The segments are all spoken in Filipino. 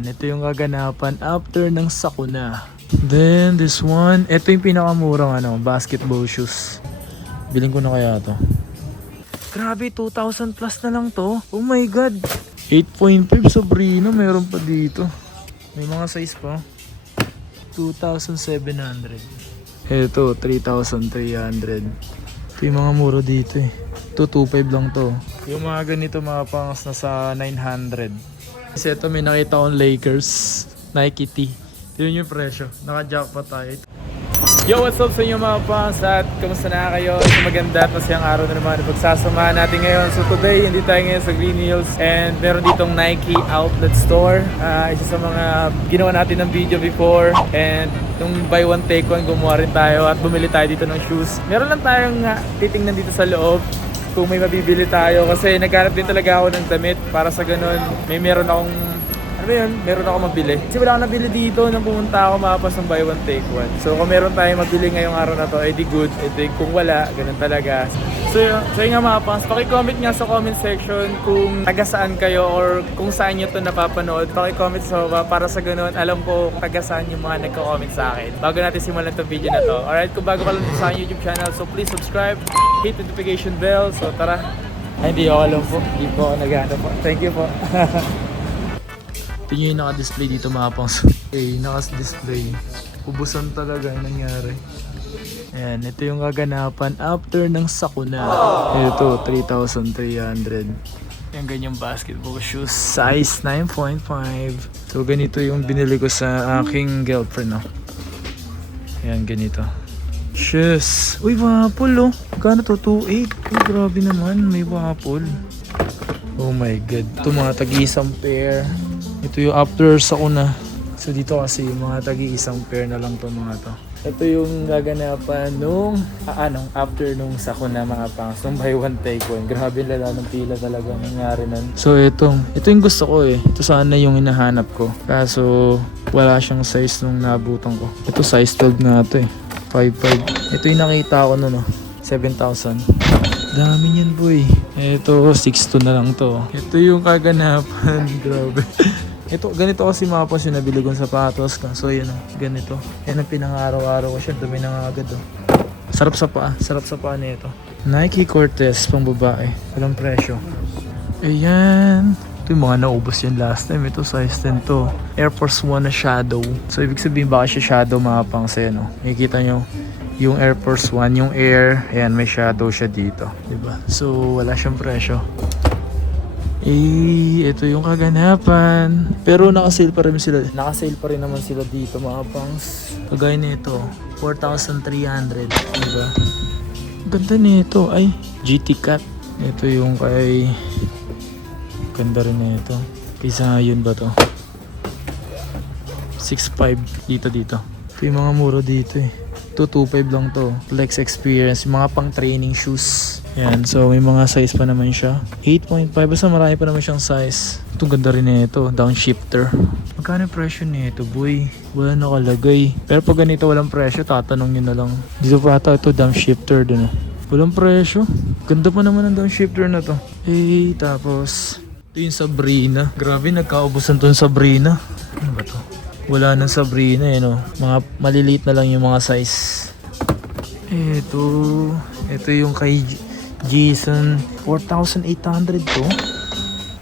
Ayan, ito yung kaganapan after ng sakuna. Then this one, ito yung pinakamurang basketball shoes. Biling ko na kaya to. Grabe, 2,000 plus na lang to. Oh my god. 8.5 Sabrina, meron pa dito. May mga size pa. 2,700. Ito, 3,300. Ito yung mga mura dito eh. Ito, 2.5 lang to. Yung mga ganito mga pangas na sa 900. Kasi ito may nakita akong Lakers Nike T. Yun yung presyo. Naka-jackpot tayo. Yo, what's up sa inyo mga pangs? At kamusta na kayo? Ito maganda at masayang araw na naman pagsasamahan natin ngayon. So today, hindi tayo ngayon sa Green Hills. And meron ditong Nike outlet store. Isa sa mga ginawa natin ng video before. And nung buy one take one, gumawa rin tayo at bumili tayo dito ng shoes. Meron lang tayong titingnan dito sa loob kung may mabibili tayo. Kasi naghanap din talaga ako ng damit para sa ganun. Meron akong meron ako mabili. Kasi wala akong nabili dito nang pumunta ako mapas ng buy one take one. So kung meron tayong mabili ngayong araw na to, edi good. Edi kung wala, ganun talaga. So yun nga mga pangs, paki-comment nga sa comment section kung taga saan kayo or kung saan nyo to napapanood. Paki-comment sa baba para sa ganun alam ko kung taga saan yung mga nagko-comment sa akin. Bago natin simulan itong video na to. Alright, kung bago ka lang sa aking YouTube channel, so please subscribe, hit the notification bell. So tara. Ay, hindi ako alam po. Hindi po ako nag-ano po. Thank you po. Ito yung naka-display dito mga pangs. Okay, naka-display. Ubusan talaga yung nangyari. Ayan, ito yung kaganapan after ng sakuna. Ito, 3,300. Yung ganyang basketball shoes. Size 9.5. So, ganito yung binili ko sa aking girlfriend. No? Ayan, ganito. Shoes. Uy, wapol oh. Kano to? 2.8. Uy, grabe naman. May wapol. Oh my god. Ito mga tag-isang pair. Ito yung after sakuna. So dito kasi yung mga tag-iisang pair na lang to mga to. Ito yung gaganapan nung after nung sakuna mga pangs. Nung buy one take one. Grabe lala ng pila talaga nangyari nun. So ito yung gusto ko eh. Ito sana yung hinahanap ko. Kaso wala siyang size nung nabutan ko. Ito size 12 nga to eh. 5.5. Ito yung nakita ko nun 7,000. Dami niyan boy. Ito 6.2 na lang to. Ito yung kaganapan. Grabe. Ito, ganito kasi mapos yung nabili kong sapatos. So yun ganito. Yan ang pinangaraw-araw ko siya. Dumi na nga agad Sarap sa paa. Sarap sa paa nito. Nike Cortez pang babae. Walang presyo. Ayan. Ito yung mga naubos yun last time. Ito size 10 to. Air Force 1 na shadow. So ibig sabihin baka siya shadow mga pang seno. Makikita nyo yung Air Force 1, yung Air, ayan may shadow siya dito, diba? So wala siyang presyo. Ito yung kaganapan. Pero naka-sale pa rin sila. Naka-sale pa rin naman sila dito mga pangs. Kagaya nito, 4,300, diba? Ganda nito, ay GT Cat. Ito yung kay ganda rin nito. Kaysa yun ba to? 6.5 dito. Ito yung mga mura dito eh. 2.5 lang to. Flex Experience, yung mga pang training shoes. Yan, so may mga size pa naman siya. 8.5, basta marami pa naman siyang size. Ito ganda rin nito, downshifter. Magkano yung presyo nito, boy? Wala nakalagay. Pero pag ganito walang presyo, tatanong nyo na lang. Dito pa ata ito, downshifter dun. Walang presyo. Ganda pa naman ang downshifter na to. Tapos ito yung Sabrina. Grabe, nagkaubusan to yung Sabrina. Ano ba to? Wala nang Sabrina mga maliliit na lang yung mga size. Ito yung kay Jason, 4,800 to.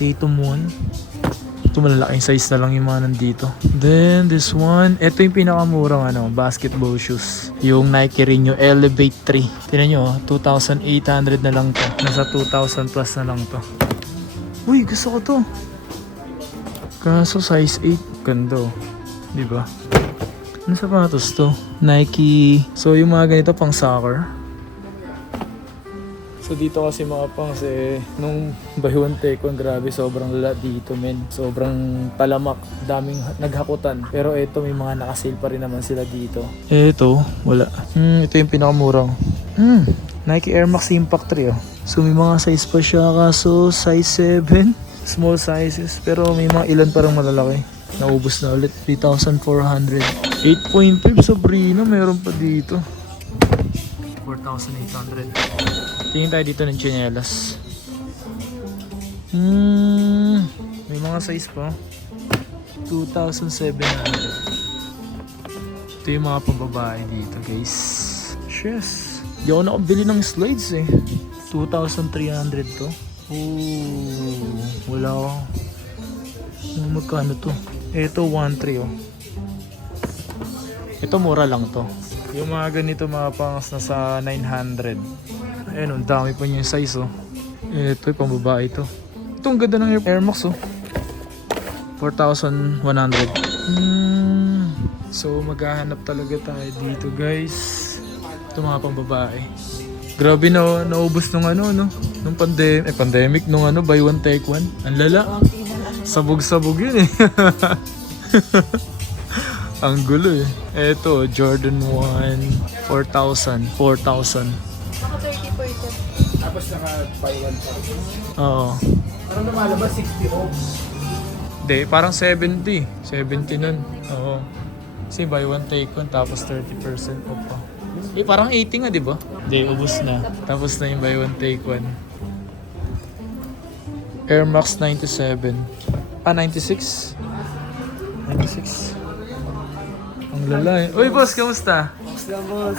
Tatum 1. Ito malalaking size na lang yung mga nandito. Then this one, ito yung pinakamurang basketball shoes. Yung Nike Renew Elevate 3. Tingnan nyo 2,800 na lang to. Nasa 2,000 plus na lang to. Uy, gusto ko to. Kaso size 8. Ganda diba? Ano sapatos to? Nike. So yung mga ganito pang soccer. So dito kasi mga pangs nung buy one take one, grabe sobrang lala dito men. Sobrang talamak, daming naghakutan. Pero ito may mga nakasale pa rin naman sila dito. Ito, wala. Ito yung pinakamurang. Nike Air Max Impact 3 So may mga size pa siya kaso size 7. Small sizes pero may mga ilan parang malalaki. Naubos na ulit. 3,400. 8.5 Sabrina. Meron pa dito. 4,800. Tingin tayo dito ng tsinelas. May mga size pa. 2,700. Ito yung mga pambabae dito, guys. Yes. Di ako nakabili ng slides eh. 2,300 to. Oh, wala ako. Magkano to? Ito 1,300 oh. Ito mura lang to. Yung mga ganito mga pangas na sa 900. Ayun, ang dami pa niya yung size oh. Ito yung pambabae to. Ito ang ganda ng Air Max oh. 4,100. So maghahanap talaga tayo dito guys. Ito mga pambabae. Grabe na naubos nung ano no. Nung pandemic nung ano buy one take one. Ang lala. Sabog-sabog yun eh. Ang gulo eh. Eto, Jordan 1, 4,000. 4,000. Naka 30%. Tapos naka-buy one pa. Oo. Parang lumalabas 60 off. Hindi, parang 70. 70 nun. Oo. Kasi buy one take one tapos 30% off pa. Eh, parang 80 nga, di ba? Hindi, ubus na. Tapos na yung buy one take one. Air Max 97. Ah, 96. 96. Ang lala eh. Uy, boss, kamusta? Boss na boss.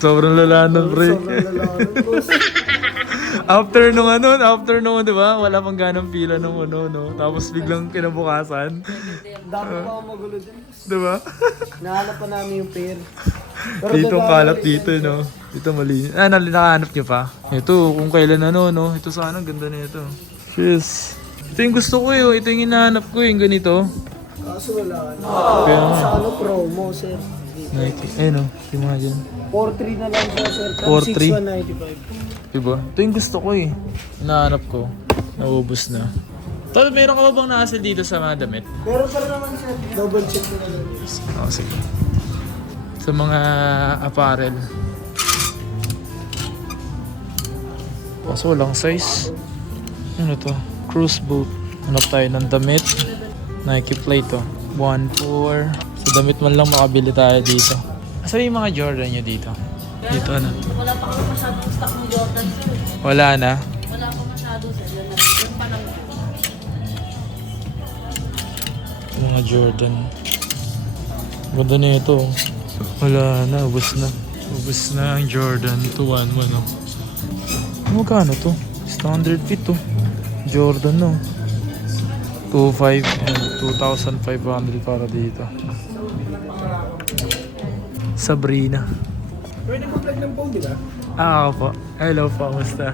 Sobrang lala nun, pre. Sobrang lalaki boss. after nung, di ba? Wala pang ganang pila nung ano, no? Tapos biglang kinabukasan. Dami pa ako magulo din. Di ba? Nahanap pa namin yung pair. Pero Dito ang diba, kalat dito, no? Dito mali. Ah, nakahanap nyo pa? Ito, kung kailan ano, no? Ito sana, ang ganda na ito. Cheers. Ito yung gusto ko eh. Ito yung hinahanap ko yung ganito. Kaso wala na. Kaya nga. Sa ano promo sir? Nike. Ayun, no? Yung mga dyan. 4-3 na lang siya sir. 4-3? 6,195. Diba? Ito yung gusto ko eh. Hinahanap ko. Naubos na. Tol, meron ka ba bang nakasil dito sa mga damit? Pero pa naman sir. Double check ko na lang. Oo, sige. Sa mga apparel. Kaso walang size. Ano to? Cruise boat. Hanap tayo ng damit. Nike plate to. 1.4. Sa damit man lang makabili tayo dito. Asa yung mga Jordan nyo dito? Dito ano? Wala pa kami masyadong stock ng Jordan sir. Wala na. Wala pa masyado sir. Yan pa lang. Mga Jordan. Ganda na ito. Wala na. Ubus na. Ubus na ang Jordan. Ito 1.1 oh. Magkano to? Standard fit to. Jordan no. 2.5 and 2,500 para dito. Sabrina. Pwede mo plug ng phone di ba? Ah, ako po. Hello po, kamusta?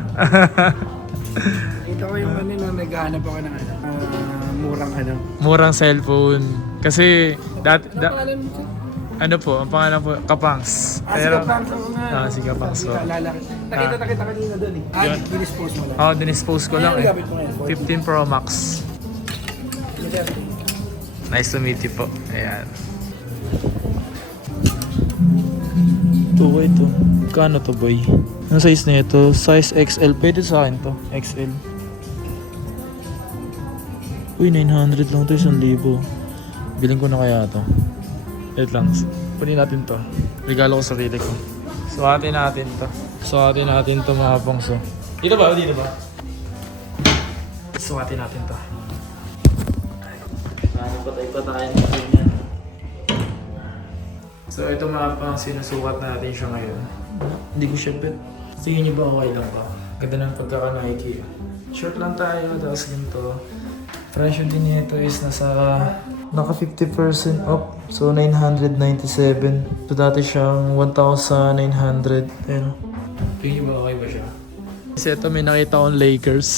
Ito ko yung ano na naghahanap ako ng ano. Murang ano. Murang cellphone. Kasi, Pangalan mo sir? ano po, ang pangalan po, Kapangs. Sige Franz ako nga. Ah, sige, Kapangs po. Alala ko. Nakita kanina doon eh. Yun. Dinispose mo lang. Oo, dinispose ko lang Ano eh. gamit mo ngayon? 15 Pro Max. Sir, Nice to meet you po. Ayan. Ito, ito. Kano to, boy? Anong size na ito? Size XL. Pwede sa akin to. XL. Uy, 900 lang to. 1,000. Biling ko na kaya to. Wait lang. Punin natin to. Regalo ko sa sarili ko. Suwatin natin to. Suwatin natin to mga pangso. Dito ba? Dito ba? Suwatin natin to. Patay pa tayo ng ganyan. So ito mga pang sinusukat natin siya ngayon. Hindi ko siya bet. Tingin niyo ba okay lang ba? Ganda ng pagkaka-Nike. Short lang tayo, tapos ganito. Presyo din nito is naka 50% off. So 997. So dati siyang 1,900. Ayun. Tingin niyo ba okay ba siya? Kasi ito may nakita akong Lakers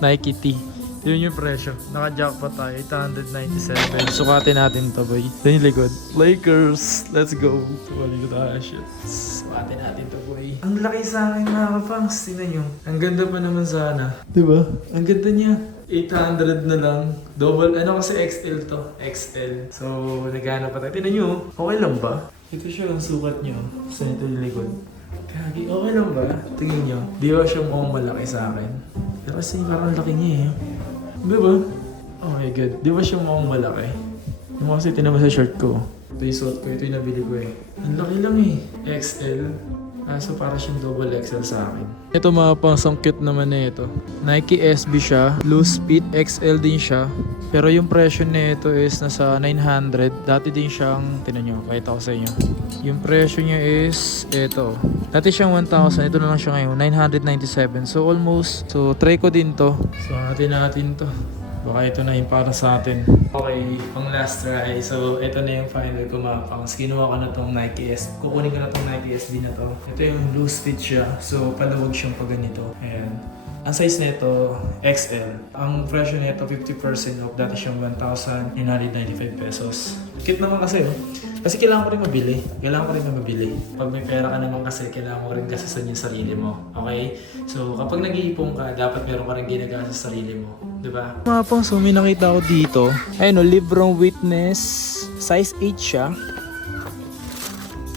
Nike T. Yun yung presyo. Naka-jackpot tayo. 897. Sukatin natin to, boy. Yun yung likod. Lakers! Let's go! Tumalikod tayo. Shit. Sukatin natin to, boy. Ang laki sa akin, mga kapangs. Tingnan nyo. Ang ganda pa naman sana. Diba? Ang ganda niya. 800 na lang. Double, ano kasi XL to. XL. So, naghanap pa tayo. Tingnan nyo. Okay lang ba? Ito siya ang sukat nyo. Sa ito yung likod. Kagi, okay lang ba? Tingnan nyo. Di ba siya mukhang malaki sa akin? Pero kasi parang laki niya eh. Diba? Oh my god. Di ba siya mukhang malaki? Yung kasi tinama sa shirt ko. Ito yung suot ko. Ito yung nabili ko eh. Ang laki lang eh. XL. So para siyang double XL sa akin. Ito mga pangsang cute naman na ito. Nike SB siya, loose fit, XL din siya. Pero yung presyo nito is nasa 900. Dati din siyang, tinan nyo, pakita ko sa inyo. Yung presyo niya is, ito. Dati siyang 1,000, ito na lang siya ngayon, 997. So almost, so try ko din to. So natin to. Baka ito na yung para sa atin. Okay, pang last try. So, ito na yung final ko mga pangs. Kinuha ko na tong Nike S. Kukunin ko na tong Nike SB na to. Ito yung loose fit siya. So, paluwag siyang pag ganito. Ayan. Ang size nito, XL. Ang presyo nito, 50% off. Dati siyang 1,995 pesos. Cute naman kasi, oh. Kasi kailangan ko rin mabili. Pag may pera ka naman kasi, kailangan mo rin gasasan yung sarili mo. Okay? So, kapag nag-iipon ka, dapat meron ka rin ginagawa sa sarili mo. Diba? Mga pang, so may nakita ko dito. Ayun o, librong witness. Size 8 siya.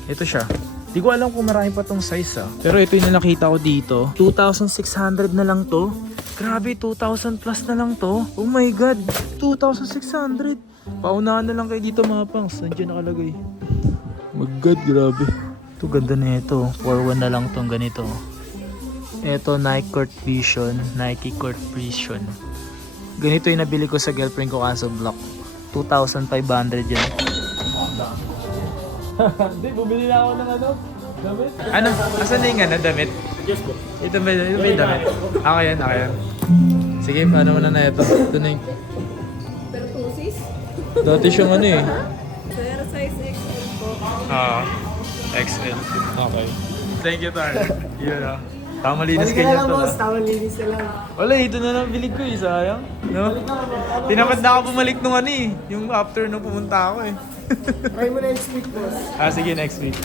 Ito siya. Di ko alam kung marami pa tong size Pero ito yung nakita ko dito. 2,600 na lang to. Grabe, 2,000 plus na lang to. Oh my God, 2,600. Paunahan na lang kayo dito mga pangs. Nandiyan nakalagay. Oh my God, grabe. Ito ganda na ito. 4,1 na lang tong ganito. Ito Nike Court Vision. Ganito yung nabili ko sa girlfriend ko kaso block. 2,500 yan. Hindi, bumili na ako ng damit. Ano? Asan na yung damit? Yes po. Ito ba yung damit? Ako yan. Sige, paano mo na ito? Ito na yung... Pero tusis? Dati siyang Sir, size XL po. XL. Okay. Thank you, Tar. Yun Tama linis ganyan to. Tama linis na lang. Wala, ito na lang bilig ko sayang. No? Tinamad na ako bumalik nung yung after nung pumunta ako Try mo next week, boss. Sige, next week.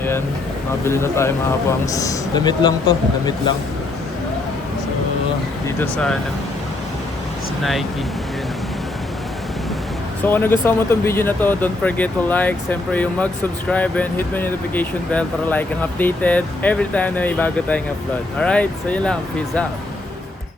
Ayan, makabili na tayo mga pangs. Damit lang. So, dito sa sa Nike. Ayan. So kung nagustuhan mo itong video na to, don't forget to like, siyempre yung mag-subscribe and hit mo yung notification bell para like ang updated every time na may bago tayong upload. Alright, so yun lang. Peace out.